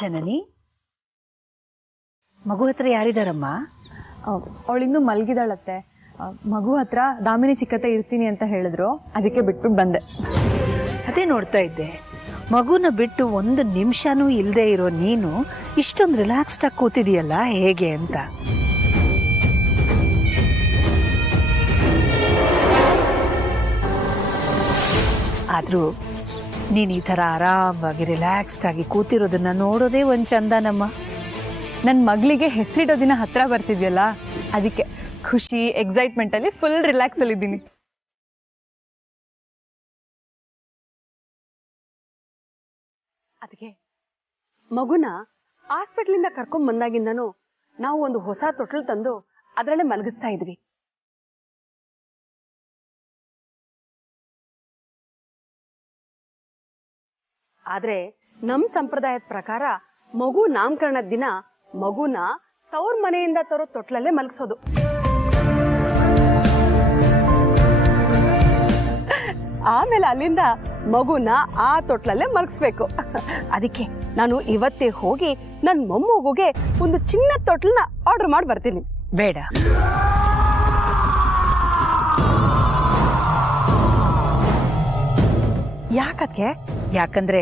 ಜನನಿ, ಮಗು ಹತ್ರ ಯಾರಿದಾರಮ್ಮ? ಅವಳಿನ್ನೂ ಮಲಗಿದಾಳತ್ತೆ. ಮಗು ಹತ್ರ ದಾಮಿನಿ ಚಿಕ್ಕತ್ತೆ ಇರ್ತೀನಿ ಅಂತ ಹೇಳಿದ್ರು, ಅದಕ್ಕೆ ಬಿಟ್ಬಿಟ್ಟು ಬಂದೆ. ಅದೇ ನೋಡ್ತಾ ಇದ್ದೆ, ಮಗುನ ಬಿಟ್ಟು ಒಂದು ನಿಮಿಷನೂ ಇಲ್ಲದೆ ಇರೋ ನೀನು ಇಷ್ಟೊಂದು ರಿಲ್ಯಾಕ್ಸ್ಡ್ ಆಗಿ ಕೂತಿದೀಯಲ್ಲ, ಹೇಗೆ ಅಂತ. ಆದ್ರೂ ನೀನ್ ಈ ತರ ಆರಾಮಾಗಿ ರಿಲ್ಯಾಕ್ಸ್ಡ್ ಆಗಿ ಕೂತಿರೋದನ್ನ ನೋಡೋದೇ ಒಂದ್ ಚಂದನಮ್ಮ. ನನ್ನ ಮಗಳಿಗೆ ಹೆಸರಿಡೋ ದಿನ ಹತ್ರ ಬರ್ತಿದ್ಯಲ್ಲ, ಅದಕ್ಕೆ ಖುಷಿ ಎಕ್ಸೈಟ್ಮೆಂಟ್ ಅಲ್ಲಿ ಫುಲ್ ರಿಲ್ಯಾಕ್ಸ್ ಅಲ್ಲಿ ಇದ್ದೀನಿ. ಅದಕ್ಕೆ ಮಗುನ ಹಾಸ್ಪಿಟ್ಲಿಂದ ಕರ್ಕೊಂಡ್ ಬಂದಾಗಿಂದನೂ ನಾವು ಒಂದು ಹೊಸ ತೊಟ್ಲು ತಂದು ಅದರಲ್ಲೇ ಮಲಗಿಸ್ತಾ ಇದ್ವಿ. ಆದ್ರೆ ನಮ್ ಸಂಪ್ರದಾಯದ ಪ್ರಕಾರ ಮಗು ನಾಮಕರಣದ ದಿನ ಮಗುನ ತವ್ರ ಮನೆಯಿಂದ ತರೋ ತೊಟ್ಲಲ್ಲೇ ಮಲಗಿಸೋದು. ಆಮೇಲೆ ಅಲ್ಲಿಂದ ಮಗುನ ಆ ತೊಟ್ಲಲ್ಲೇ ಮಲಗಿಸ್ಬೇಕು. ಅದಕ್ಕೆ ನಾನು ಇವತ್ತೇ ಹೋಗಿ ನನ್ನ ಮೊಮ್ಮಗುಗೆ ಒಂದು ಚಿನ್ನ ತೊಟ್ಲನ್ನ ಆರ್ಡರ್ ಮಾಡಿ ಬರ್ತೀನಿ. ಬೇಡ, ಯಾಕಕ್ಕೆ? ಯಾಕಂದ್ರೆ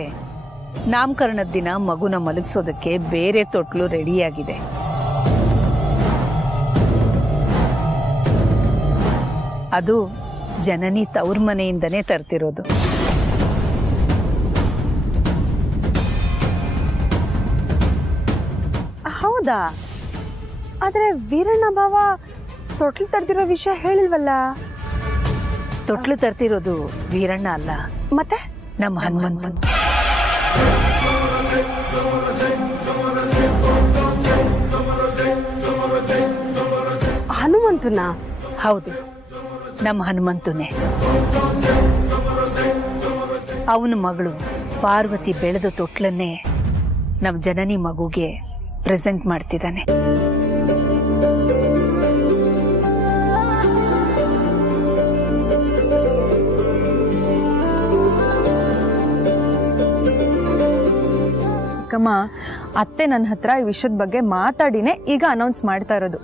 ನಾಮಕರಣದ ದಿನ ಮಗುನ ಮಲಗಿಸೋದಕ್ಕೆ ಬೇರೆ ತೊಟ್ಲು ರೆಡಿಯಾಗಿದೆ. ಅದು ಜನನಿ ತವ್ರ ಮನೆಯಿಂದನೇ ತರ್ತಿರೋದು. ಹೌದಾ? ಆದ್ರೆ ವೀರಣ್ಣ ಬಾವ ತೊಟ್ಲು ತರ್ದಿರೋ ವಿಷಯ ಹೇಳಿಲ್ವಲ್ಲ. ತೊಟ್ಲು ತರ್ತಿರೋದು ವೀರಣ್ಣ ಅಲ್ಲ, ಮತ್ತೆ ನಮ್ಮ ಹನುಮಂತ. ಹನುಮಂತನ? ಹೌದು, ನಮ್ಮ ಹನುಮಂತನೇ. ಅವನ ಮಗಳು ಪಾರ್ವತಿ ಬೆಳೆದ ತೊಟ್ಲನ್ನೇ ನಮ್ಮ ಜನನಿ ಮಗುಗೆ ಪ್ರೆಸೆಂಟ್ ಮಾಡ್ತಿದ್ದಾನೆ. ಅಕ್ಕಮ್ಮ, ಅತ್ತೆ ನನ್ನ ಹತ್ರ ಈ ವಿಷಯದ ಬಗ್ಗೆ ಮಾತಾಡಿನೇ ಈಗ ಅನೌನ್ಸ್ ಮಾಡ್ತಾ ಇರೋದು.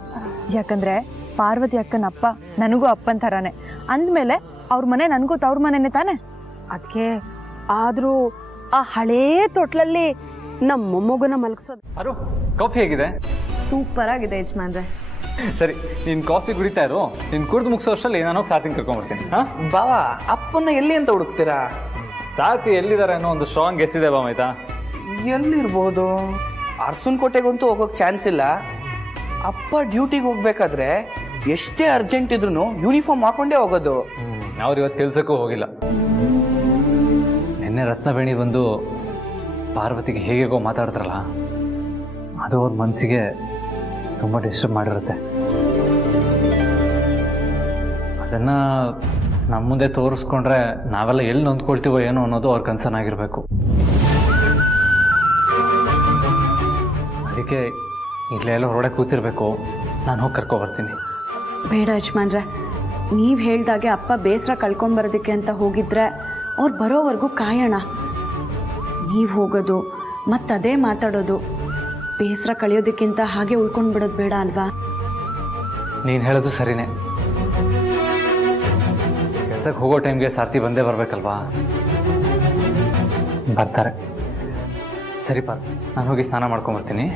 ಯಾಕಂದ್ರೆ ಪಾರ್ವತಿ ಅಕ್ಕನ ಅಪ್ಪ ನನಗೂ ಅಪ್ಪನ ಥರಾನೇ ಅಂದ್ಮೇಲೆ ಅವ್ರ ಮನೆ ನನಗೂ ತವ್ರ ಮನೆನೇ ತಾನೆ. ಅದಕ್ಕೆ ಆದ್ರೂ ಆ ಹಳೇ ತೊಟ್ಲಲ್ಲಿ ನಮ್ಮ ಮೊಮ್ಮಗುನ ಮಲಗಿಸೋದು. ಅರು, ಕಾಫಿ ಹೇಗಿದೆ? ಸೂಪರ್ ಆಗಿದೆ ಯಜಮಾನ್ರೆ. ಸರಿ, ನೀನ್ ಕಾಫಿ ಕುಡಿತಾ ಇರು. ನೀನ್ ಕುಡಿದು ಮುಗಿಸೋ ಅಷ್ಟರಲ್ಲಿ ನಾನು ಸಾಥಿನ ಕರ್ಕೊಂಡ್ಬರ್ತೀನಿ. ಹಾ ಬಾವಾ, ಅಪ್ಪನ ಎಲ್ಲಿ ಅಂತ ಹುಡುಕ್ತೀರಾ? ಸಾಥಿ ಎಲ್ಲಿದ್ದಾರೆ ಅನ್ನೋ ಒಂದು ಸ್ಟ್ರಾಂಗ್ ಗೆಸ್ ಇದೆ ಬಾ ಮೈತಾ. ಎಲ್ಲಿರ್ಬೋದು? ಅರಸನಕೋಟೆಗಂತೂ ಹೋಗೋಕ್ ಚಾನ್ಸ್ ಇಲ್ಲ. ಅಪ್ಪ ಡ್ಯೂಟಿಗೆ ಹೋಗ್ಬೇಕಾದ್ರೆ ಎಷ್ಟೇ ಅರ್ಜೆಂಟ್ ಇದ್ರು ಯೂನಿಫಾರ್ಮ್ ಹಾಕೊಂಡೇ ಹೋಗೋದು. ಅವ್ರು ಇವತ್ತು ಕೆಲ್ಸಕ್ಕೂ ಹೋಗಿಲ್ಲ. ನಿನ್ನೆ ರತ್ನಬೇಣಿ ಬಂದು ಪಾರ್ವತಿಗೆ ಹೇಗೇಗೋ ಮಾತಾಡ್ತಾರಲ್ಲ, ಅದು ಅವ್ರ ಮನಸ್ಸಿಗೆ ತುಂಬ ಡಿಸ್ಟರ್ಬ್ ಮಾಡಿರುತ್ತೆ. ಅದನ್ನು ನಮ್ಮ ಮುಂದೆ ತೋರಿಸ್ಕೊಂಡ್ರೆ ನಾವೆಲ್ಲ ಎಲ್ಲಿ ನೊಂದ್ಕೊಳ್ತೀವೋ ಏನೋ ಅನ್ನೋದು ಅವ್ರ ಕನ್ಸರ್ನ್ ಆಗಿರಬೇಕು. ಅದಕ್ಕೆ ಇಲ್ಲೇ ಎಲ್ಲ ಹೊರಗಡೆ ಕೂತಿರ್ಬೇಕು. ನಾನು ಹೋಗಿ ಕರ್ಕೊಬರ್ತೀನಿ. ಬೇಡ ಯಜಮಾನ್ರೆ, ನೀವು ಹೇಳ್ದಾಗೆ ಅಪ್ಪ ಬೇಸರ ಕಳ್ಕೊಂಡ್ ಬರೋದಕ್ಕೆ ಅಂತ ಹೋಗಿದ್ರೆ ಅವ್ರು ಬರೋವರೆಗೂ ಕಾಯೋಣ. ನೀವು ಹೋಗೋದು ಮತ್ತದೇ ಮಾತಾಡೋದು, ಬೇಸರ ಕಳೆಯೋದಕ್ಕಿಂತ ಹಾಗೆ ಉಳ್ಕೊಂಡು ಬಿಡೋದು ಬೇಡ ಅಲ್ವಾ? ನೀನು ಹೇಳೋದು ಸರಿನೇ. ಕೆಲ್ಸಕ್ಕೆ ಹೋಗೋ ಟೈಮ್ಗೆ ಸಾರ್ಥಿ ಬಂದೇ ಬರಬೇಕಲ್ವಾ? ಬರ್ತಾರೆ. ಸರಿ ಪಾರ್, ನಾನು ಹೋಗಿ ಸ್ನಾನ ಮಾಡ್ಕೊಂಬರ್ತೀನಿ.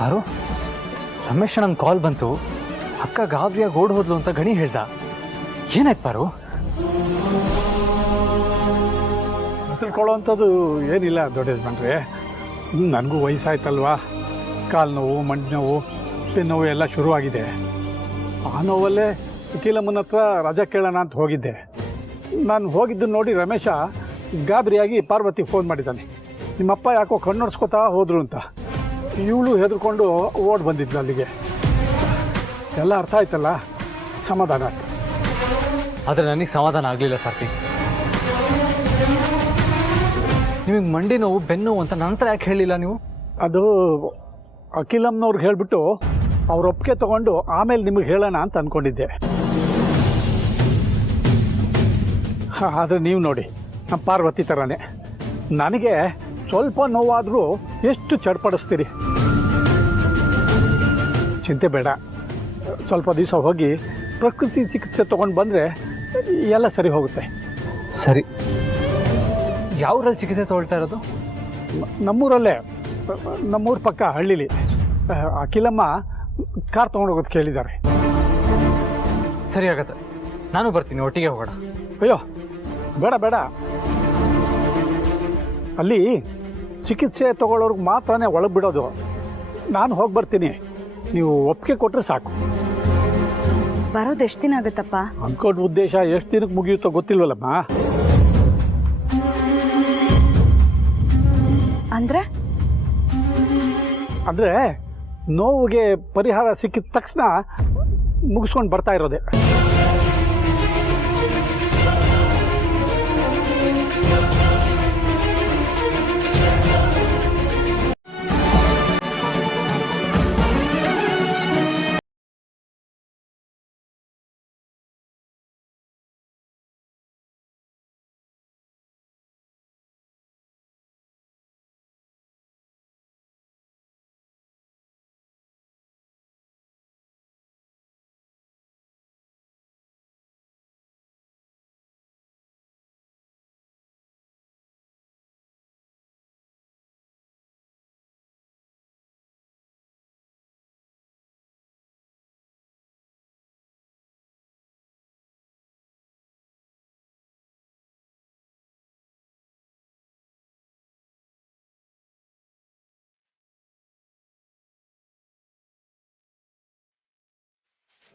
ಪಾರು, ರಮೇಶ್ ನಂಗೆ ಕಾಲ್ ಬಂತು. ಅಕ್ಕ ಗಾಬರಿಯಾಗಿ ಓಡ್ ಹೋದ್ಲು ಅಂತ ಗಣಿ ಹೇಳ್ದ. ಏನಾಯ್ತು ಪಾರು? ತಿಳ್ಕೊಳ್ಳೋವಂಥದ್ದು ಏನಿಲ್ಲ ದೊಡ್ಡ ಯಜಮಾನ್ರೆ. ನನಗೂ ವಯಸ್ಸಾಯ್ತಲ್ವಾ, ಕಾಲು ನೋವು, ಮಂಡಿ ನೋವು, ನೋವು ಎಲ್ಲ ಶುರುವಾಗಿದೆ. ಆ ನೋವಲ್ಲೇ ವಕೀಲಮ್ಮನ ಹತ್ರ ರಜಾ ಕೇಳೋಣ ಅಂತ ಹೋಗಿದ್ದೆ. ನಾನು ಹೋಗಿದ್ದನ್ನು ನೋಡಿ ರಮೇಶ ಗಾಬರಿಯಾಗಿ ಪಾರ್ವತಿ ಫೋನ್ ಮಾಡಿದ್ದಾನೆ. ನಿಮ್ಮಪ್ಪ ಯಾಕೋ ಕಣ್ಣೊಡ್ಸ್ಕೊತಾ ಹೋದ್ರು ಅಂತ. ಇವಳು ಹೆದರ್ಕೊಂಡು ಓಡ್ ಬಂದಿದ್ಲು ಅಲ್ಲಿಗೆ. ಎಲ್ಲ ಅರ್ಥ ಆಯ್ತಲ್ಲ, ಸಮಾಧಾನ ಆಯ್ತು. ಆದರೆ ನನಗೆ ಸಮಾಧಾನ ಆಗಲಿಲ್ಲ ಕಾರ್ತಿಕ್. ನಿಮಗೆ ಮಂಡಿ ನೋವು ಬೆನ್ನು ನೋವು ಅಂತ ನಂತರ ಯಾಕೆ ಹೇಳಿಲ್ಲ ನೀವು? ಅದು ಅಖಿಲಮ್ಮನವ್ರಿಗೆ ಹೇಳಿಬಿಟ್ಟು ಅವ್ರ ಒಪ್ಪಿಗೆ ತಗೊಂಡು ಆಮೇಲೆ ನಿಮಗೆ ಹೇಳೋಣ ಅಂತ ಅಂದ್ಕೊಂಡಿದ್ದೆ. ಆದರೆ ನೀವು ನೋಡಿ, ನಮ್ಮ ಪಾರ್ವತಿ ಥರನೇ ನನಗೆ ಸ್ವಲ್ಪ ನೋವಾದರೂ ಎಷ್ಟು ಚಡ್ಪಡಿಸ್ತೀರಿ. ಚಿಂತೆ ಬೇಡ, ಸ್ವಲ್ಪ ದಿವಸ ಹೋಗಿ ಪ್ರಕೃತಿ ಚಿಕಿತ್ಸೆ ತೊಗೊಂಡು ಬಂದರೆ ಎಲ್ಲ ಸರಿ ಹೋಗುತ್ತೆ. ಸರಿ, ಯಾವ್ರಲ್ಲಿ ಚಿಕಿತ್ಸೆ ತೊಗೊಳ್ತಾ ಇರೋದು? ನಮ್ಮೂರಲ್ಲೇ, ನಮ್ಮೂರ ಪಕ್ಕ ಹಳ್ಳಿಲಿ. ಅಖಿಲಮ್ಮ ಕಾರ್ ತೊಗೊಂಡೋಗೋದು ಕೇಳಿದ್ದಾರೆ. ಸರಿ ಆಗತ್ತೆ, ನಾನು ಬರ್ತೀನಿ, ಒಟ್ಟಿಗೆ ಹೋಗೋಣ. ಅಯ್ಯೋ ಬೇಡ ಬೇಡ, ಅಲ್ಲಿ ಚಿಕಿತ್ಸೆ ತಗೊಳ್ಳೋರ್ಗೆ ಮಾತ್ರನೇ ಒಳಗೆ ಬಿಡೋದು. ನಾನು ಹೋಗಿ ಬರ್ತೀನಿ, ನೀವು ಒಪ್ಪಿಗೆ ಕೊಟ್ಟರೆ ಸಾಕು. ಬರೋದು ಎಷ್ಟು ದಿನ ಆಗುತ್ತಪ್ಪ? ಅಂದ್ಕೊಂಡ ಉದ್ದೇಶ ಎಷ್ಟು ದಿನಕ್ಕೆ ಮುಗಿಯುತ್ತೋ ಗೊತ್ತಿಲ್ವಲ್ಲಮ್ಮ. ಅಂದರೆ ನೋವಿಗೆ ಪರಿಹಾರ ಸಿಕ್ಕಿದ ತಕ್ಷಣ ಮುಗಿಸ್ಕೊಂಡು ಬರ್ತಾ ಇರೋದೆ.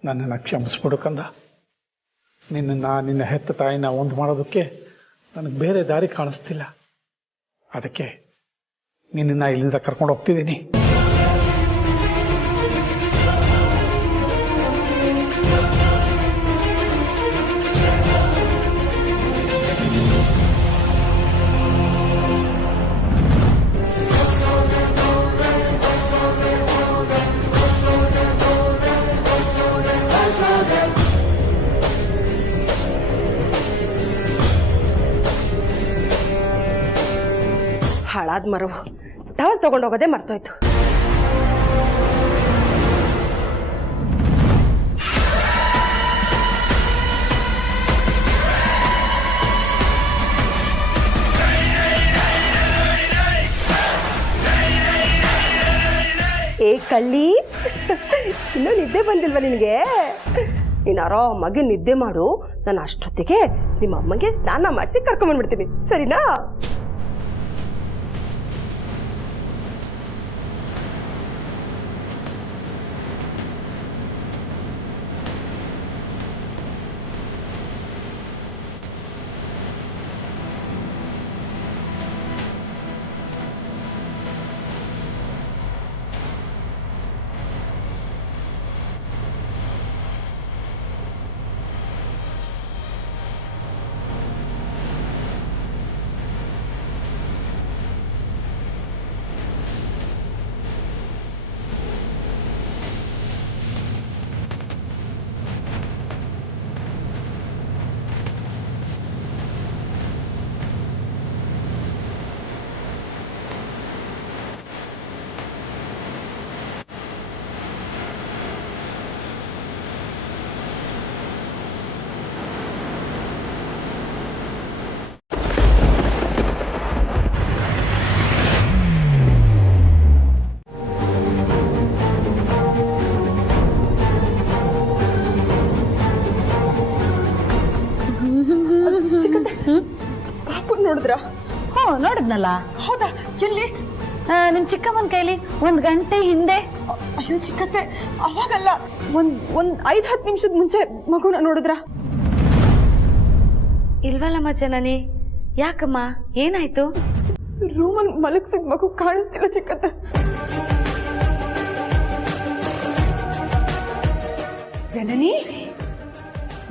ನನ್ನನ್ನು ಕ್ಷಮಿಸ್ಬಿಡು ಕಂದ. ನಿನ್ನ ಹೆತ್ತ ತಾಯಿನ ಒಂದು ಮಾಡೋದಕ್ಕೆ ನನಗೆ ಬೇರೆ ದಾರಿ ಕಾಣಿಸ್ತಿಲ್ಲ. ಅದಕ್ಕೆ ನಿನ್ನನ್ನು ಇಲ್ಲಿಂದ ಕರ್ಕೊಂಡು ಹೋಗ್ತಿದ್ದೀನಿ. ಹಾಳಾದ ಮರವು ಟವಲ್ ತಗೊಂಡೋಗೋದೇ ಮರ್ತೋಯ್ತು. ಏ ಕಳ್ಳಿ, ಇನ್ನೂ ನಿದ್ದೆ ಬಂದಿಲ್ವ ನಿನಗೆ? ನೀನು ಆರಾಮಾಗಿ ನಿದ್ದೆ ಮಾಡು. ನಾನು ಅಷ್ಟೊತ್ತಿಗೆ ನಿಮ್ಮ ಅಮ್ಮಗೆ ಸ್ನಾನ ಮಾಡಿಸಿ ಕರ್ಕೊಂಡ್ಬಂದ್ಬಿಡ್ತೀನಿ, ಸರಿನಾ? ನೋಡಿದ್ರ? ನೋಡಿದ್ನಲ್ಲ. ಹೌದಾ? ಎಲ್ಲಿ? ನಿಮ್ ಚಿಕ್ಕಮ್ಮನ ಕೈಲಿ 1 ಗಂಟೆ ಹಿಂದೆ. ಅಯ್ಯೋ ಚಿಕ್ಕತ್ತೆ, ಅವಾಗಲ್ಲ, ಒಂದ್ 5-10 ನಿಮಿಷದ ಮುಂಚೆ ಮಗುನ ನೋಡಿದ್ರ? ಇಲ್ವಲ್ಲಮ್ಮ ಜನನಿ. ಯಾಕಮ್ಮ, ಏನಾಯ್ತು? ರೂಮಲ್ಲಿ ಮಲಗಿಸಿದ ಮಗು ಕಾಣಿಸ್ತಿಲ್ಲ ಚಿಕ್ಕತ್ತೆ. ಜನನಿ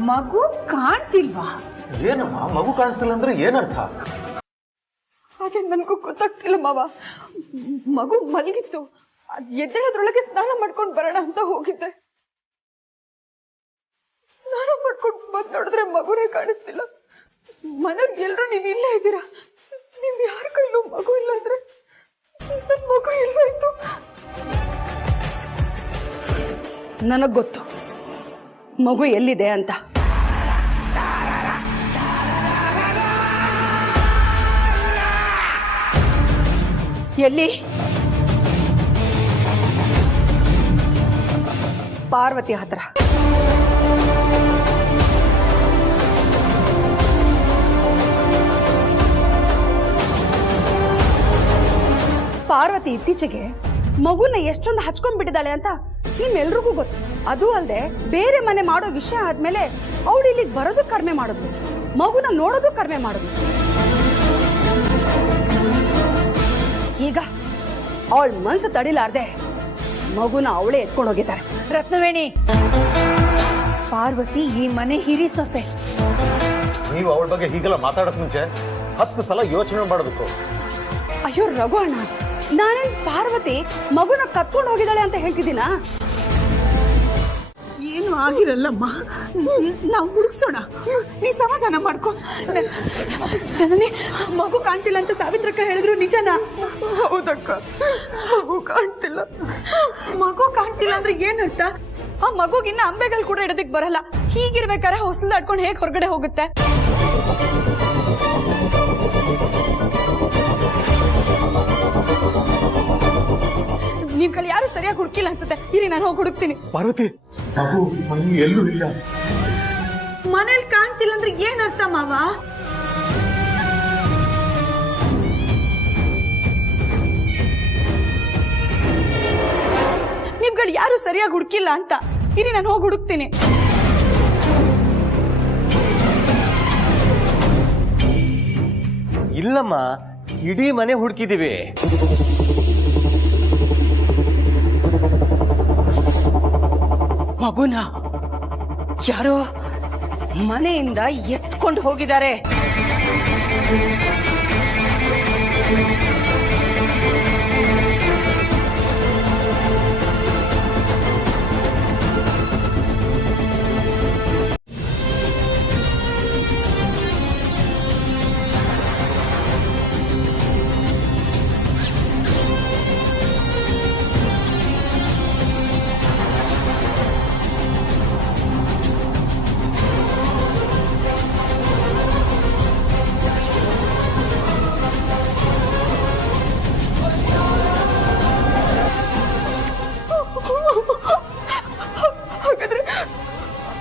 ಮಗು ಕಾಣ್ತಿಲ್ವಾ? ಏನಮ್ಮ ಮಗು ಕಾಣಿಸ್ತಿಲ್ಲ ಅಂದ್ರೆ ಏನರ್ಥ? ಅದೇ ನನಗೂ ಗೊತ್ತಾಗ್ತಿಲ್ಲ ಮಾವ. ಮಗು ಮಲಗಿತ್ತು, ಎದ್ದೇಳೋದ್ರೊಳಗೆ ಸ್ನಾನ ಮಾಡ್ಕೊಂಡು ಬರೋಣ ಅಂತ ಹೋಗಿದ್ದೆ. ಸ್ನಾನ ಮಾಡ್ಕೊಂಡು ಬಂದ್ ನೋಡಿದ್ರೆ ಮಗುನೇ ಕಾಣಿಸ್ತಿಲ್ಲ. ಮನೆಯವ್ರು ಎಲ್ರು ನೀವ್ ಇಲ್ಲೇ ಇದ್ದೀರಾ, ನಿಮ್ ಯಾರ ಕೈಲೂ ಮಗು ಇಲ್ಲ ಅಂದ್ರೆ ನನ್ ಮಗು ಎಲ್ಲೋಯ್ತು? ನನಗ್ ಗೊತ್ತು ಮಗು ಎಲ್ಲಿದೆ ಅಂತ. ಎಲ್ಲಿ? ಪಾರ್ವತಿ ಹತ್ರ. ಪಾರ್ವತಿ ಇತ್ತೀಚೆಗೆ ಮಗುನ ಎಷ್ಟೊಂದು ಹಚ್ಕೊಂಡ್ಬಿಟ್ಟಿದ್ದಾಳೆ ಅಂತ ನಿಮ್ಮೆಲ್ರಿಗೂ ಗೊತ್ತು. ಅದು ಅಲ್ಲದೆ ಬೇರೆ ಮನೆ ಮಾಡೋ ವಿಷಯ ಆದ್ಮೇಲೆ ಅವಳು ಇಲ್ಲಿಗೆ ಬರೋದು ಕಡಿಮೆ ಮಾಡೋದು, ಮಗುನ ನೋಡೋದು ಕಡಿಮೆ ಮಾಡೋದು. ಈಗ ಅವಳ ಮನ್ಸು ತಡಿಲಾರ್ದೆ ಮಗುನ ಅವಳೇ ಎತ್ಕೊಂಡು ಹೋಗಿದ್ದಾರೆ. ರತ್ನವೇಣಿ, ಪಾರ್ವತಿ ಈ ಮನೆ ಹಿರಿ ಸೊಸೆ. ನೀವು ಅವಳ ಬಗ್ಗೆ ಹೀಗೆಲ್ಲ ಮಾತಾಡಕ್ ಮುಂಚೆ 10 ಸಲ ಯೋಚನೆ ಮಾಡೋದಕ್ಕೂ. ಅಯ್ಯೋ ರಘು ಅಣ್ಣ, ನಾನೇನ್ ಪಾರ್ವತಿ ಮಗುನ ಕತ್ಕೊಂಡು ಹೋಗಿದ್ದಾಳೆ ಅಂತ ಹೇಳ್ತಿದ್ದೀನಾ? ಏನು ಆಗಿರಲ್ಲಮ್ಮ, ನಾವು ಹುಡುಕ್ಸೋಣ, ನೀ ಸಮಾಧಾನ ಮಾಡ್ಕೊ. ಜನನಿ, ಮಗು ಕಾಣ್ತಿಲ್ಲ ಅಂತ ಸಾವಿತ್ರಕ್ಕ ಹೇಳಿದ್ರು ನಿಜನಾ? ಹೌದಕ್ಕ, ಮಗು ಕಾಣ್ತಿಲ್ಲ. ಮಗು ಕಾಣ್ತಿಲ್ಲ ಅಂದ್ರೆ ಏನರ್ಥ? ಆ ಮಗುಗಿನ್ನ ಅಂಬೆಗಳು ಕೂಡ ಇಡೋದಕ್ ಬರಲ್ಲ. ಹೀಗಿರ್ಬೇಕಾದ್ರೆ ಹೊಸದಾಡ್ಕೊಂಡು ಹೇಗ್ ಹೊರಗಡೆ ಹೋಗುತ್ತೆ? ನೀವ್ಗಳು ಯಾರು ಸರಿಯಾಗಿ ಹುಡುಕಿಲ್ಲ ಅನ್ಸುತ್ತೆ. ಇರಿ, ನಾನು ಹೋಗಿ ಹುಡುಕ್ತೀನಿ. ಪಾರ್ವತಿ, ಮಗು ಎಲ್ಲೂ ಇಲ್ಲ. ಮನೇಲಿ ಕಾಣ್ತಿಲ್ಲ ಅಂದ್ರೆ ಏನರ್ಥ ಮಾವ? ನೀವ್ಗಳು ಯಾರು ಸರಿಯಾಗಿ ಹುಡುಕಿಲ್ಲ ಅಂತ. ಇರಿ, ನಾನು ಹೋಗಿ ಹುಡುಕ್ತೀನಿ. ಇಲ್ಲಮ್ಮ, ಇಡೀ ಮನೆ ಹುಡುಕಿದೀವಿ. ಮಗುನ ಯಾರೋ ಮನೆಯಿಂದ ಎತ್ಕೊಂಡು ಹೋಗಿದ್ದಾರೆ.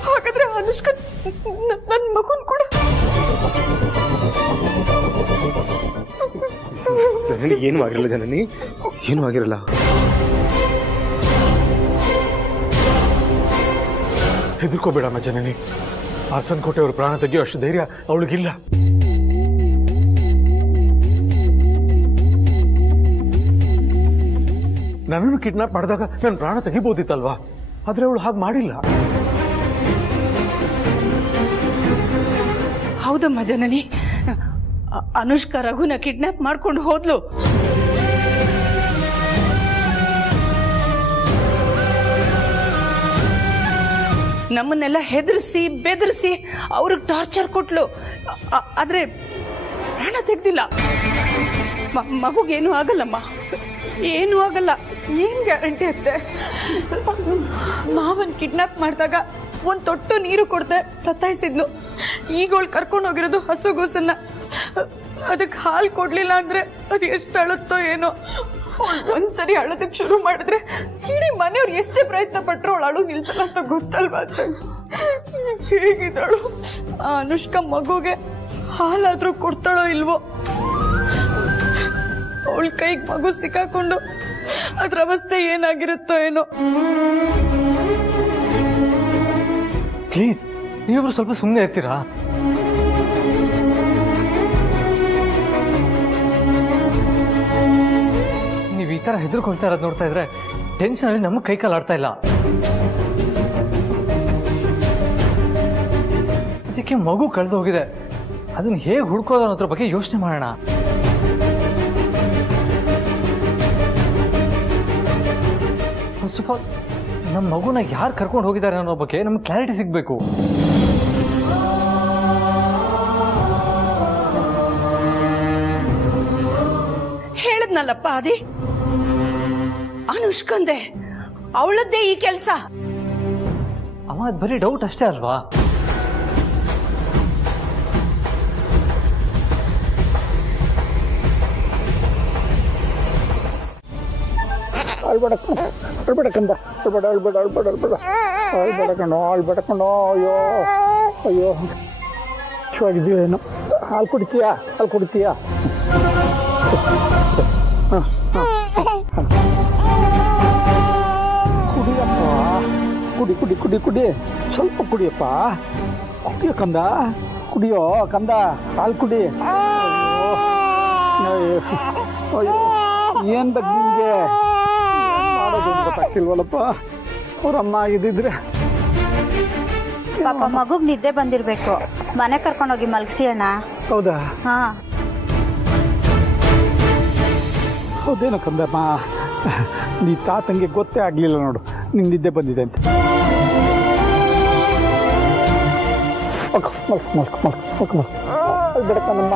ಹಾಗಾದ್ರೆ ಅನುಷ್ಕಾ ನನ್ ಮಗುನ್ ಕೂಡ. ಜನನಿ, ಏನು ಆಗಿರಲ್ಲ. ಜನನಿ, ಏನು ಆಗಿರಲ್ಲ. ಹೆದರ್ಕೋಬೇಡಮ್ಮ ಜನನಿ. ಅರಸನಕೋಟೆ ಅವ್ರ ಪ್ರಾಣ ತೆಗೆಯೋ ಅಷ್ಟು ಧೈರ್ಯ ಅವಳಿಗಿಲ್ಲ. ನನ್ನನ್ನು ಕಿಡ್ನಾಪ್ ಮಾಡಿದಾಗ ನನ್ನ ಪ್ರಾಣ ತೆಗಿಬೋದಿತ್ತಲ್ವಾ, ಆದ್ರೆ ಅವಳು ಹಾಗೆ ಮಾಡಿಲ್ಲ. ಹೌದಮ್ಮ ಜನನಿ, ಅನುಷ್ಕಾ ರಘುನ ಕಿಡ್ನಾಪ್ ಮಾಡ್ಕೊಂಡು ಹೋದ್ಲು. ನಮ್ಮನ್ನೆಲ್ಲ ಹೆದರ್ಸಿ ಬೆದರ್ಸಿ ಅವ್ರಿಗೆ ಟಾರ್ಚರ್ ಕೊಟ್ಲು. ಆದ್ರೆ ಪ್ರಾಣ ತೆಗ್ದಿಲ್ಲ. ಮಗುಗೇನು ಆಗಲ್ಲಮ್ಮ, ಏನೂ ಆಗಲ್ಲ. ಏನ್ ಗ್ಯಾರಂಟಿ ಅತ್ತೆ? ಮಾವನ್ ಕಿಡ್ನಾಪ್ ಮಾಡಿದಾಗ ಒಂದ್ ತೊಟ್ಟು ನೀರು ಕೊಡ್ದೆ ಸತ್ತಾಯಿಸಿದ್ಲು. ಈಗ ಅವಳು ಕರ್ಕೊಂಡು ಹೋಗಿರೋದು ಹಸುಗೂಸನ್ನ. ಅದಕ್ಕೆ ಹಾಲು ಕೊಡ್ಲಿಲ್ಲ ಅಂದ್ರೆ ಅದು ಎಷ್ಟು ಅಳುತ್ತೋ ಏನೋ. ಒಂದ್ಸರಿ ಅಳೋದಕ್ಕೆ ಶುರು ಮಾಡಿದ್ರೆ ಇಡೀ ಮನೆಯವ್ರು ಎಷ್ಟೇ ಪ್ರಯತ್ನ ಪಟ್ರು ಅವಳು ಅಳು ನಿಲ್ಸಲ್ಲ ಅಂತ ಗೊತ್ತಲ್ವಾ? ಹೇಗಿದ್ದಾಳು ಆ ಅನುಷ್ಕಾ? ಮಗುಗೆ ಹಾಲಾದ್ರೂ ಕೊಡ್ತಾಳೋ ಇಲ್ವೋ? ಅವಳ ಕೈಗೆ ಮಗು ಸಿಕ್ಕಾಕೊಂಡು ಅದ್ರ ಅವಸ್ಥೆ ಏನಾಗಿರುತ್ತೋ ಏನೋ. ಪ್ಲೀಸ್, ನೀವಿಬ್ರು ಸ್ವಲ್ಪ ಸುಮ್ಮನೆ ಇರ್ತೀರಾ? ನೀವು ಈ ತರ ಹೆದರ್ಕೊಳ್ತಾ ಇರೋದು ನೋಡ್ತಾ ಇದ್ರೆ ಟೆನ್ಷನ್ ಅಲ್ಲಿ ನಮ್ಗೆ ಕೈ ಕಾಲು ಆಡ್ತಾ ಇಲ್ಲ. ಸದ್ಯಕ್ಕೆ ಮಗು ಕಳೆದು ಹೋಗಿದೆ, ಅದನ್ನ ಹೇಗೆ ಹುಡ್ಕೋದು ಅನ್ನೋದ್ರ ಬಗ್ಗೆ ಯೋಚನೆ ಮಾಡೋಣ. ಫಸ್ಟ್ ಆಫ್ ಆಲ್ ನಮ್ಮ ಮಗುನ ಯಾರು ಕರ್ಕೊಂಡು ಹೋಗಿದ್ದಾರೆ ಅನ್ನೋ ಬಗ್ಗೆ ನಮ್ಗೆ ಕ್ಲಾರಿಟಿ ಸಿಗಬೇಕು. ಹೇಳದ್ನಲ್ಲಪ್ಪ ಅದೇ ಅನುಷ್ಕಂದೆ ಅವಳದ್ದೇ ಈ ಕೆಲಸ. ಅವ ಅದು ಬರೀ ಡೌಟ್ ಅಷ್ಟೇ ಅಲ್ವಾ? ಅಳ್ಬೇಡ ಕಂದ, ಅಳ್ಬೇಡ ಕಣೋ. ಅಯ್ಯೋ ಶಿವಾಗಿದೆಯೋ ಏನೋ. ಹಾಲು ಕುಡಿತೀಯಾ? ಕುಡಿಯಪ್ಪ, ಕುಡಿ ಸ್ವಲ್ಪ ಕುಡಿಯಪ್ಪ. ಕುಡಿಯೋ ಕಂದ, ಹಾಲು ಕುಡಿ. ಅಯ್ಯೋ ಏನ್ ಬೇಕು ನಿಮ್ಗೆ? ಮಾಡೋದು ಗೊತ್ತಾಗ್ತಿಲ್ವಲ್ಲಪ್ಪ. ಅವ್ರಮ್ಮ ಆಗಿದ್ದಿದ್ರೆ. ಪಾಪ ಮಗುಗ್ ನಿದ್ದೆ ಬಂದಿರ್ಬೇಕು, ಮನೆ ಕರ್ಕೊಂಡೋಗಿ ಮಲ್ಗಿಸಿ ಅಣ್ಣ. ಹೌದಾ? ಹಾ ಹೌದೇನೋ ಕಂದಮ್ಮ, ನೀ ತಾತಂಗೆ ಗೊತ್ತೇ ಆಗ್ಲಿಲ್ಲ ನೋಡು ನಿಂಗೆ ನಿದ್ದೆ ಬಂದಿದೆ ಅಂತ. ಬಿಡಕಂದಮ್ಮ.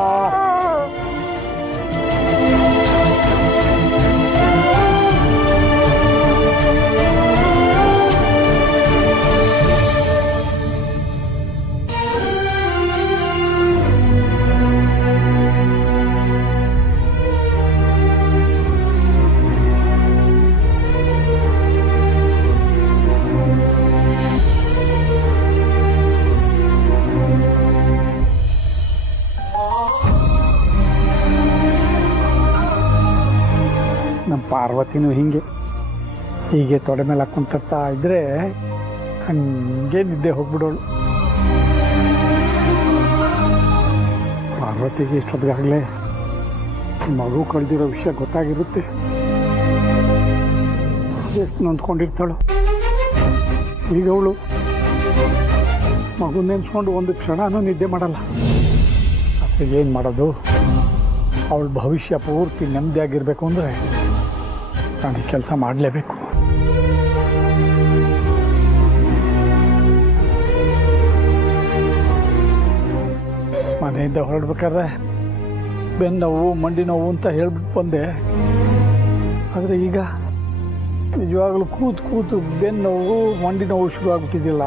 ನಮ್ಮ ಪಾರ್ವತಿನೂ ಹೀಗೆ ತೊಡೆ ಮೇಲೆ ಹಾಕೊಂತ ಇದ್ರೆ ಹಂಗೆ ನಿದ್ದೆ ಹೋಗ್ಬಿಡೋಳು. ಪಾರ್ವತಿಗೆ ಇಷ್ಟೊತ್ತಿಗಾಗಲೇ ಮಗು ಕಳೆದಿರೋ ವಿಷಯ ಗೊತ್ತಾಗಿರುತ್ತೆ. ಎಷ್ಟು ನೊಂದ್ಕೊಂಡಿರ್ತಾಳು. ಈಗ ಅವಳು ಮಗು ನೆನ್ಸ್ಕೊಂಡು ಒಂದು ಕ್ಷಣನೂ ನಿದ್ದೆ ಮಾಡಲ್ಲ. ಅದೇ ಏನು ಮಾಡೋದು? ಅವಳ ಭವಿಷ್ಯ ಪೂರ್ತಿ ನೆಮ್ಮದಿಯಾಗಿರ್ಬೇಕು ಅಂದರೆ ನಾನು ಕೆಲಸ ಮಾಡಲೇಬೇಕು. ಮನೆಯಿಂದ ಹೊರಡ್ಬೇಕಾದ್ರೆ ಬೆನ್ನು ನೋವು, ಮಂಡಿ ನೋವು ಅಂತ ಹೇಳ್ಬಿಟ್ಟು ಬಂದೆ. ಆದರೆ ಈಗ ನಿಜವಾಗ್ಲೂ ಕೂತು ಬೆನ್ನು ನೋವು, ಮಂಡಿ ನೋವು ಶುರು ಆಗ್ಬಿಟ್ಟಿದ್ದಿಲ್ಲ.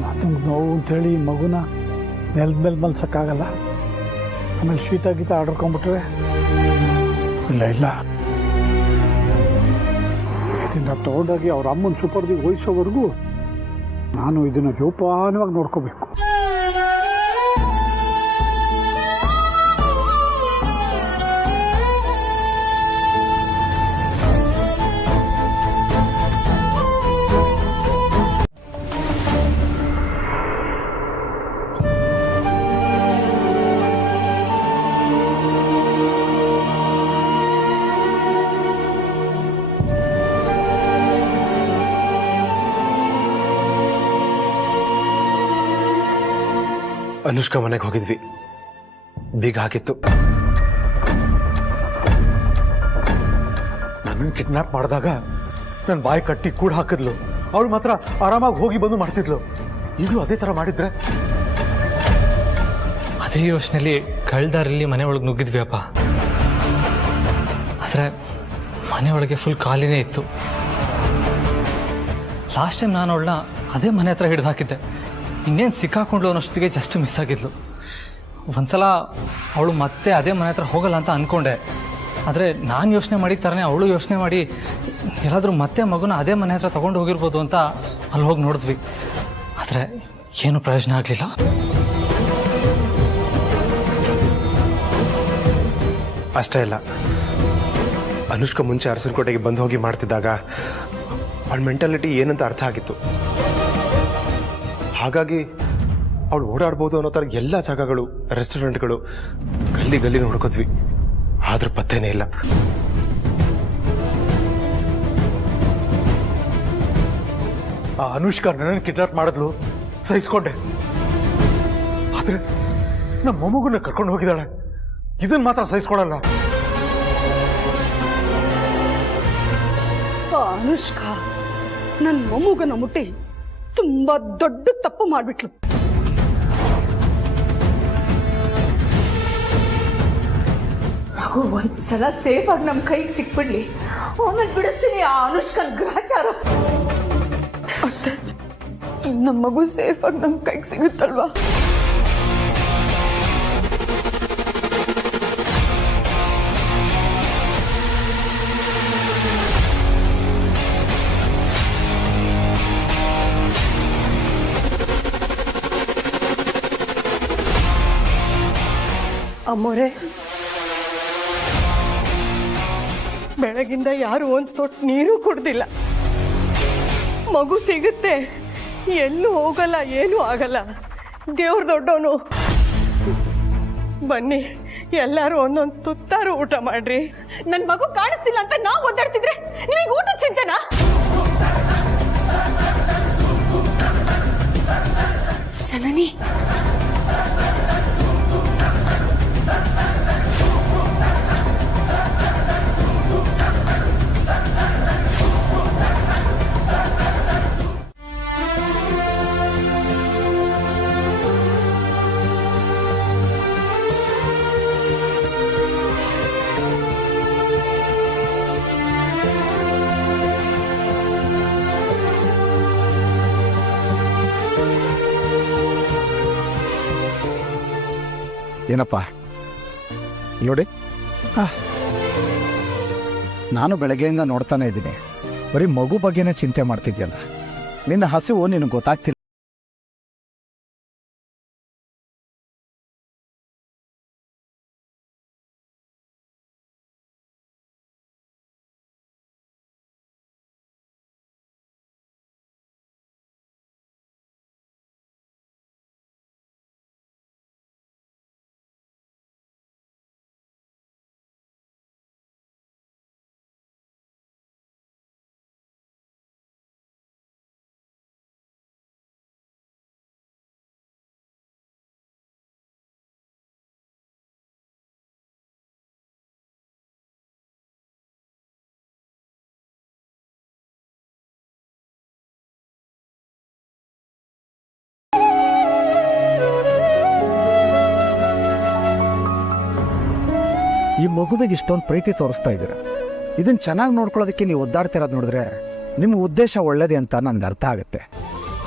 ನನಗೆ ನೋವು ಅಂಥೇಳಿ ಮಗುನ ನೆಲದ ಮೇಲೆ ಮಲ್ಸೋಕ್ಕಾಗಲ್ಲ. ಆಮೇಲೆ ಶೀತ ಗೀತ ಆಡ್ಕೊಂಡ್ಬಿಟ್ರೆ ಇಲ್ಲ ಇದನ್ನ ತಗೊಂಡಾಗಿ ಅವ್ರ ಅಮ್ಮನ ಸುಪರ್ದಿಗೆ ವಹಿಸೋವರೆಗೂ ನಾನು ಇದನ್ನು ಜೋಪಾನವಾಗಿ ನೋಡ್ಕೋಬೇಕು. ಅನುಷ್ಕಾ ಮನೆಗೆ ಹೋಗಿದ್ವಿ, ಬೀಗ ಹಾಕಿತ್ತು. ನನ್ನನ್ನು ಕಿಡ್ನಾಪ್ ಮಾಡಿದಾಗ ನನ್ನ ಬಾಯಿ ಕಟ್ಟಿ ಕೂಡ ಹಾಕಿದ್ಲು. ಅವಳು ಮಾತ್ರ ಆರಾಮಾಗಿ ಹೋಗಿ ಬಂದು ಮಾಡ್ತಿದ್ಲು. ಈಗಲೂ ಅದೇ ಥರ ಮಾಡಿದ್ರೆ? ಅದೇ ಯೋಚನೆಯಲ್ಲಿ ಕಳ್ದಾರಲ್ಲಿ ಮನೆ ಒಳಗೆ ನುಗ್ಗಿದ್ವಿ ಅಪ್ಪ. ಆದರೆ ಮನೆಯೊಳಗೆ ಫುಲ್ ಖಾಲಿನೇ ಇತ್ತು. ಲಾಸ್ಟ್ ಟೈಮ್ ನಾನು ಅವಳನ್ನ ಅದೇ ಮನೆ ಹತ್ರ ಹಿಡಿದು ಹಾಕಿದ್ದೆ. ಇನ್ನೇನು ಸಿಕ್ಕಾಕೊಂಡ್ಲು ಅನ್ನೋಷ್ಟೊತ್ತಿಗೆ ಜಸ್ಟ್ ಮಿಸ್ ಆಗಿದ್ಲು. ಒಂದ್ಸಲ ಅವಳು ಮತ್ತೆ ಅದೇ ಮನೆ ಹತ್ರ ಹೋಗಲ್ಲ ಅಂತ ಅಂದ್ಕೊಂಡೆ. ಆದರೆ ನಾನು ಯೋಚನೆ ಮಾಡಿದ ಥರನೇ ಅವಳು ಯೋಚನೆ ಮಾಡಿ ಎಲ್ಲಾದರೂ ಮತ್ತೆ ಮಗುನ ಅದೇ ಮನೆ ಹತ್ರ ತೊಗೊಂಡು ಹೋಗಿರ್ಬೋದು ಅಂತ ಅಲ್ಲಿ ಹೋಗಿ ನೋಡಿದ್ವಿ. ಆದರೆ ಏನು ಪ್ರಯೋಜನ ಆಗಲಿಲ್ಲ. ಅಷ್ಟೇ ಇಲ್ಲ, ಅನುಷ್ಕಾ ಮುಂಚೆ ಅರಸನಕೋಟೆಗೆ ಬಂದು ಹೋಗಿ ಮಾಡ್ತಿದ್ದಾಗ ಅವಳ ಮೆಂಟಾಲಿಟಿ ಏನಂತ ಅರ್ಥ ಆಗಿತ್ತು. ಹಾಗಾಗಿ ಅವಳು ಓಡಾಡ್ಬೋದು ಅನ್ನೋ ಥರ ಎಲ್ಲ ಜಾಗಗಳು, ರೆಸ್ಟೋರೆಂಟ್ಗಳು ಗಲ್ಲಿ ನೋಡ್ಕೋದ್ವಿ. ಆದ್ರೂ ಪತ್ತೇನೇ ಇಲ್ಲ. ಆ ಅನುಷ್ಕಾ ನನ್ನನ್ನು ಕಿಡ್ನಾಪ್ ಮಾಡಿದ್ಲು, ಸಹಿಸ್ಕೊಂಡೆ. ಆದ್ರೆ ನಮ್ಮ ಮೊಮ್ಮಗನ್ನ ಕರ್ಕೊಂಡು ಹೋಗಿದ್ದಾಳೆ, ಇದನ್ನ ಮಾತ್ರ ಸಹಿಸ್ಕೊಳಲ್ಲ. ಅನುಷ್ಕಾ ನನ್ನ ಮೊಮ್ಮಗನ ಮುಟ್ಟಿ ತುಂಬಾ ದೊಡ್ಡ ತಪ್ಪು ಮಾಡ್ಬಿಟ್ಲು. ಮಗು ಒಂದ್ಸಲ ಸೇಫ್ ಆಗಿ ನಮ್ ಕೈಗೆ ಸಿಕ್ಬಿಡ್ಲಿ, ಆಮೇಲೆ ಬಿಡಿಸ್ತೀನಿ ಆ ಅನುಷ್ಕನ್ ಗ್ರಹಚಾರ. ನಮ್ಮ ಮಗು ಸೇಫ್ ಆಗಿ ನಮ್ ಕೈಗೆ ಸಿಗುತ್ತಲ್ವಾ? ಅಮ್ಮೋರೆ, ಬೆಳಗಿಂದ ಯಾರು ಒಂದು ತೊಟ್ಟು ನೀರು ಕುಡ್ದಿಲ್ಲ. ಮಗು ಸಿಗುತ್ತೆ, ಎಲ್ಲೂ ಹೋಗಲ್ಲ, ಏನೂ ಆಗಲ್ಲ. ದೇವ್ರ ದೊಡ್ಡವನು. ಬನ್ನಿ ಎಲ್ಲರೂ ಒಂದೊಂದು ತುತ್ತಾರು ಊಟ ಮಾಡ್ರಿ. ನನ್ ಮಗು ಕಾಣಿಸ್ತಿಲ್ಲ ಅಂತ ನಾವು ಒದ್ದಾಡ್ತಿದ್ರೆ ನಿಮಗೆ ಊಟದ ಚಿಂತೆನಾ? ಜನನಿ, ಏನಪ್ಪ ನೋಡಿ, ನಾನು ಬೆಳಗ್ಗೆಯಿಂದ ನೋಡ್ತಾನೆ ಇದ್ದೀನಿ, ಬರೀ ಮಗು ಬಗ್ಗೆನೇ ಚಿಂತೆ ಮಾಡ್ತಿದ್ಯಲ್ಲ. ನಿನ್ನ ಹಸಿವು ನಿನಗೆ ಗೊತ್ತಾಗ್ತಿಲ್ಲ. ಈ ಮಗುವಿಗೆ ಇಷ್ಟೊಂದು ಪ್ರೀತಿ ತೋರಿಸ್ತಾ ಇದ್ದೀರ. ಇದನ್ನು ಚೆನ್ನಾಗಿ ನೋಡ್ಕೊಳ್ಳೋದಕ್ಕೆ ನೀವು ಒದ್ದಾಡ್ತಿರೋದು ನೋಡಿದ್ರೆ ನಿಮ್ಮ ಉದ್ದೇಶ ಒಳ್ಳೇದೇ ಅಂತ ನನಗೆ ಅರ್ಥ ಆಗುತ್ತೆ.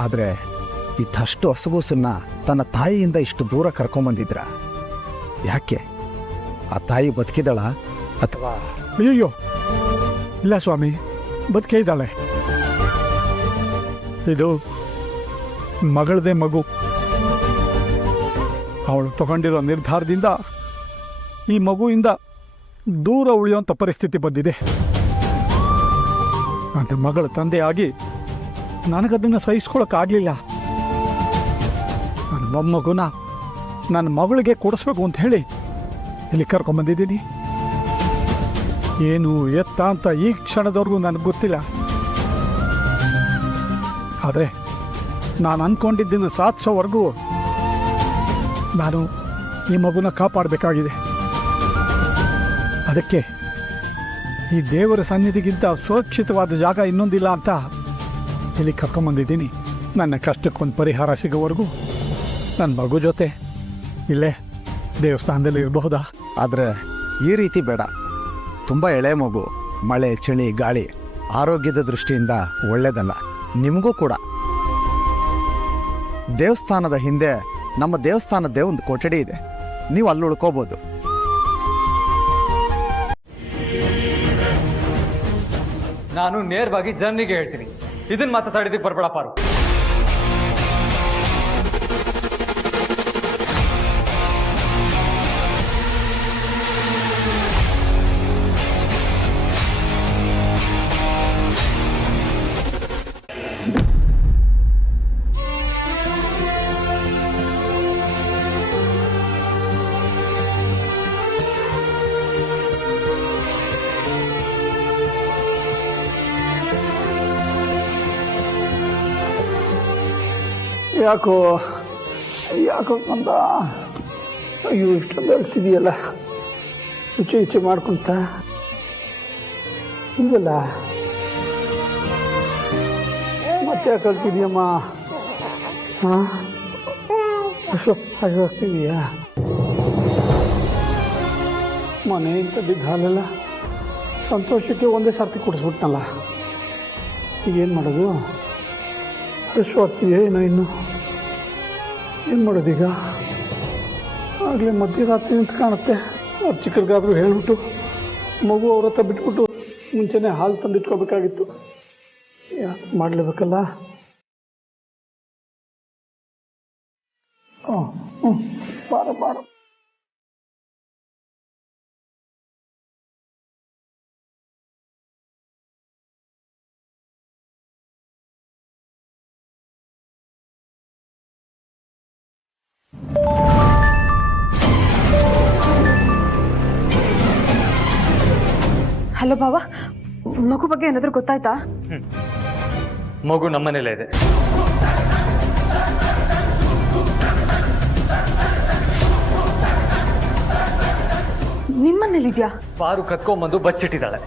ಆದರೆ ಇದಷ್ಟು ಹಸುಗೂಸನ್ನ ತನ್ನ ತಾಯಿಯಿಂದ ಇಷ್ಟು ದೂರ ಕರ್ಕೊಂಬಂದಿದ್ರ ಯಾಕೆ? ಆ ತಾಯಿ ಬದುಕಿದಳ ಅಥವಾ? ಅಯ್ಯೋ ಇಲ್ಲ ಸ್ವಾಮಿ, ಬದುಕೇ ಇದ್ದಾಳೆ. ಇದು ಮಗಳದೇ ಮಗು. ಅವಳು ತಗೊಂಡಿರೋ ನಿರ್ಧಾರದಿಂದ ಈ ಮಗುವಿಂದ ದೂರ ಉಳಿಯುವಂಥ ಪರಿಸ್ಥಿತಿ ಬಂದಿದೆ. ನನ್ನ ಮಗಳ ತಂದೆಯಾಗಿ ನನಗದನ್ನು ಸಹಿಸ್ಕೊಳಕ್ಕಾಗಲಿಲ್ಲ. ನನ್ನ ಮೊಮ್ಮಗುನ ನನ್ನ ಮಗಳಿಗೆ ಕೊಡಿಸ್ಬೇಕು ಅಂತ ಹೇಳಿ ಇಲ್ಲಿ ಕರ್ಕೊಂಬಂದಿದ್ದೀನಿ. ಏನು ಎತ್ತ ಅಂತ ಈ ಕ್ಷಣದವರೆಗೂ ನನಗೆ ಗೊತ್ತಿಲ್ಲ. ಆದರೆ ನಾನು ಅಂದ್ಕೊಂಡಿದ್ದನ್ನು ಸಾಧಿಸೋವರೆಗೂ ನಾನು ಈ ಮಗುನ ಕಾಪಾಡಬೇಕಾಗಿದೆ. ಅದಕ್ಕೆ ಈ ದೇವರ ಸನ್ನಿಧಿಗಿಂತ ಸುರಕ್ಷಿತವಾದ ಜಾಗ ಇನ್ನೊಂದಿಲ್ಲ ಅಂತ ಇಲ್ಲಿ ಕರ್ಕೊಂಬಂದಿದ್ದೀನಿ. ನನ್ನ ಕಷ್ಟಕ್ಕೊಂದು ಪರಿಹಾರ ಸಿಗೋವರೆಗೂ ನನ್ನ ಮಗು ಜೊತೆ ಇಲ್ಲೇ ದೇವಸ್ಥಾನದಲ್ಲಿ ಇರಬಹುದಾ? ಆದರೆ ಈ ರೀತಿ ಬೇಡ. ತುಂಬ ಎಳೆ ಮಗು, ಮಳೆ ಚಳಿ ಗಾಳಿ ಆರೋಗ್ಯದ ದೃಷ್ಟಿಯಿಂದ ಒಳ್ಳೆಯದಲ್ಲ. ನಿಮಗೂ ಕೂಡ ದೇವಸ್ಥಾನದ ಹಿಂದೆ ನಮ್ಮ ದೇವಸ್ಥಾನದ್ದೇ ಒಂದು ಕೊಠಡಿ ಇದೆ, ನೀವು ಅಲ್ಲಿ ಉಳ್ಕೋಬೋದು. ನಾನು ನೇರವಾಗಿ ಜರ್ನಿಗೆ ಹೇಳ್ತೀನಿ, ಇದನ್ನ ಮಾತಾಡಿದಕ್ಕೆ ಬರ್ಬೇಡ ಪಾರು. ಯಾಕೋ ಯಾಕೋ ಕಂದ ಅಯ್ಯೋ ಇಷ್ಟೊಂದು ಅಳಿಸಿದೆಯಲ್ಲ ಈಚೆ ಮಾಡ್ಕೊಂತ ಇಲ್ವಲ್ಲ ಮತ್ತೆ ಯಾಕೆ ಕಳ್ತಿದ್ಯಮ್ಮ ಹಾಂ ಆಗ್ತಿದೀಯಾ ಮನೆಯಿಂದ ಬಿದ್ದ ಹಾಲೆಲ್ಲ ಸಂತೋಷಕ್ಕೆ ಒಂದೇ ಸರ್ತಿ ಕುಡಿಸ್ಬಿಟ್ನಲ್ಲ ಈಗೇನು ಮಾಡೋದು ಆಗ್ತಿದೆಯಾ ಏನೋ ಇನ್ನು ಏನು ಮಾಡೋದೀಗ ಆಗಲೇ ಮಧ್ಯರಾತ್ರಿ ನಿಂತು ಕಾಣುತ್ತೆ ಅವ್ರ ಚಿಕ್ಕರಿಗಾದರೂ ಹೇಳ್ಬಿಟ್ಟು ಮಗು ಅವ್ರ ಹತ್ರ ಬಿಟ್ಬಿಟ್ಟು ಮುಂಚೆನೇ ಹಾಲು ತಂದಿಟ್ಕೋಬೇಕಾಗಿತ್ತು ಯಾಕೆ ಮಾಡಲೇಬೇಕಲ್ಲ ಬಾರ ಹಲೋ ಭಾವ, ಮಗು ಬಗ್ಗೆ ಏನಾದರೂ ಗೊತ್ತಾಯ್ತಾ? ಮಗು ನಮ್ಮನೇಲೇ ಇದೆ. ನಿಮ್ಮನೇಲಿದ್ಯಾ? ಪಾರು ಕತ್ಕೊಂಡ್ಬಂದು ಬಚ್ಚಿಟ್ಟಿದ್ದಾಳೆ.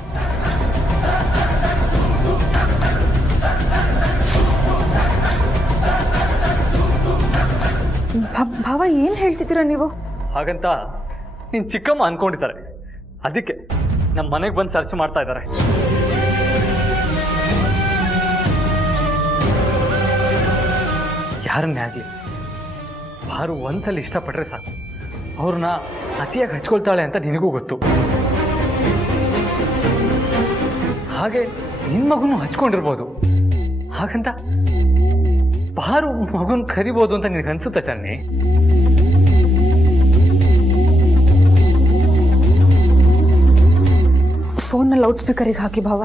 ಭಾವ ಏನ್ ಹೇಳ್ತಿದ್ದೀರಾ ನೀವು? ಹಾಗಂತ ನಿನ್ ಚಿಕ್ಕಮ್ಮ ಅನ್ಕೊಂಡಿದ್ದಾರೆ. ಅದಕ್ಕೆ ನಮ್ಮ ಮನೆಗೆ ಬಂದು ಸರ್ಚ್ ಮಾಡ್ತಾ ಇದ್ದಾರೆ. ಯಾರನ್ನೇ ಆಗಲಿ ಪಾರು ಒಂದ್ಸಲ ಇಷ್ಟಪಟ್ರೆ ಸಾಕು, ಅವ್ರನ್ನ ಅತಿಯಾಗಿ ಹಚ್ಕೊಳ್ತಾಳೆ ಅಂತ ನಿನಗೂ ಗೊತ್ತು. ಹಾಗೆ ನಿನ್ ಮಗುನು ಹಚ್ಕೊಂಡಿರ್ಬೋದು. ಹಾಗಂತ ಪಾರು ಮಗುನ್ ಕರಿಬೋದು ಅಂತ ನಿನಗೆ ಅನ್ಸುತ್ತಾ ಚನ್ನಿ? ಫೋನ್ನ ಲೌಡ್ ಸ್ಪೀಕರಿಗೆ ಹಾಕಿ ಭಾವ.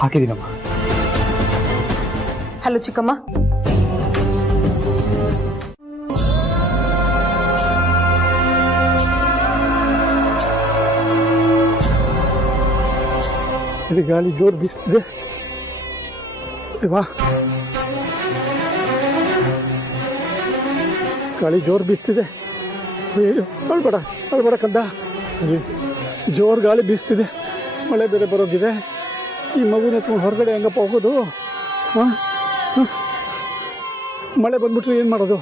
ಹಾಕಿದ್ದೀನಮ್ಮ. ಹಲೋ ಚಿಕ್ಕಮ್ಮ. ಇದು ಗಾಳಿ ಜೋರು ಬೀಸ್ತಿದೆ. ಗಾಳಿ ಜೋರು ಬೀಸ್ತಿದೆ. ಅಳ್ಬೇಡ ಕಂದ, ಜೋರು ಗಾಳಿ ಬೀಸ್ತಿದೆ. ಮಳೆ ಬೇರೆ ಬರೋಗಿದೆ. ಈ ಮಗುನ ಎತ್ಕೊಂಡು ಹೊರಗಡೆ ಹೆಂಗಪ್ಪ ಹೋಗೋದು? ಮಳೆ ಬಂದ್ಬಿಟ್ರೆ ಏನು ಮಾಡೋದು?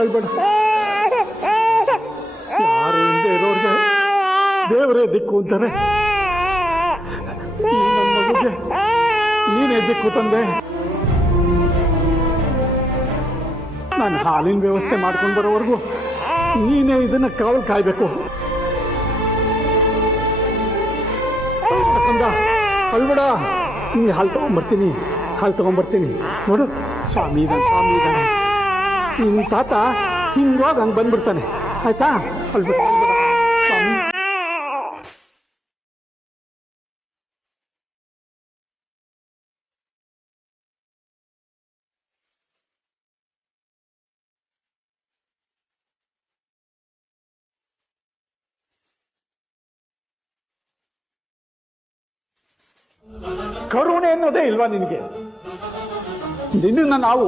ಅಳ್ಬೇಡ. ಯಾರು ಹಿಂದೆ ಇರೋರಿಗೆ ದೇವರೇ ದಿಕ್ಕು ಅಂತಾರೆ. ನಮ್ಮ ಮಗುಗೆ ನೀನೇ ದಿಕ್ಕು ತಂದೆ. ನಾನು ಹಾಲಿನ ವ್ಯವಸ್ಥೆ ಮಾಡ್ಕೊಂಡು ಬರೋವರೆಗೂ ನೀನೇ ಇದನ್ನ ಕಾವಲು ಕಾಯ್ಬೇಕು. ಅಳ್ಬೇಡ. ನೀ ಹಾಲು ತಗೊಂಡ್ಬರ್ತೀನಿ. ನೋಡು, ಸ್ವಾಮಿ ಇದ್ದಾನೆ. ನಿನ್ನ ತಾತ ಹಿಂಗೋಗಿ ಹಂಗೆ ಬಂದ್ಬಿಡ್ತಾನೆ. ಆಯ್ತಾ? ಅಳ್ಬೇಡ ಸ್ವಾಮಿ. ಕರುಣೆ ಅನ್ನೋದೇ ಇಲ್ವಾ ನಿನಗೆ? ನಿನ್ನನ್ನು ನಾವು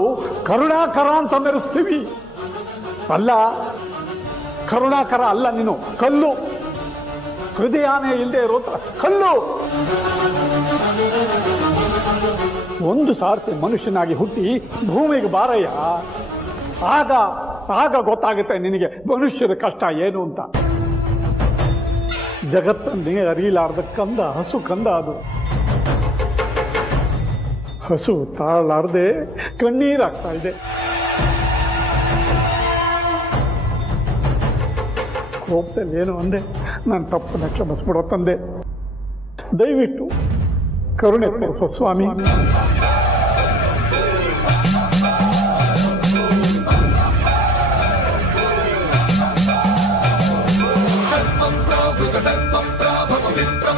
ಕರುಣಾಕರ ಅಂತ ಮೆರೆಸ್ತೀವಿ. ಅಲ್ಲ, ಕರುಣಾಕರ ಅಲ್ಲ, ನೀನು ಕಲ್ಲು. ಹೃದಯನೇ ಇಲ್ಲದೆ ಇರೋ ಕಲ್ಲು. ಒಂದು ಸಾರ್ತಿ ಮನುಷ್ಯನಾಗಿ ಹುಟ್ಟಿ ಭೂಮಿಗೆ ಬಾರಯ್ಯ. ಆಗ ಗೊತ್ತಾಗುತ್ತೆ ನಿನಗೆ ಮನುಷ್ಯರ ಕಷ್ಟ ಏನು ಅಂತ. ಜಗತ್ತನ್ನೇ ಅರಿಯಲಾರ್ದ ಕಂದ, ಹಸು ಕಂದ ಅದು. ಹಸು ತಾಳಲಾರದೆ ಕಣ್ಣೀರಾಗ್ತಾ ಇದೆ. ಕೋಪದಲ್ಲಿ ಏನು ಅಂದೆ, ನಾನು ತಪ್ಪನ್ನ ಕ್ಷಮಿಸ್ಬಿಡೋ ತಂದೆ. ದಯವಿಟ್ಟು ಕರುಣೆ ತೋರಿಸೋ ಸ್ವಾಮಿ. ಸರ್ವಂ ಭವೃತ ದರ್ಪ ಪ್ರಾಭವ ವಿಪ್ರ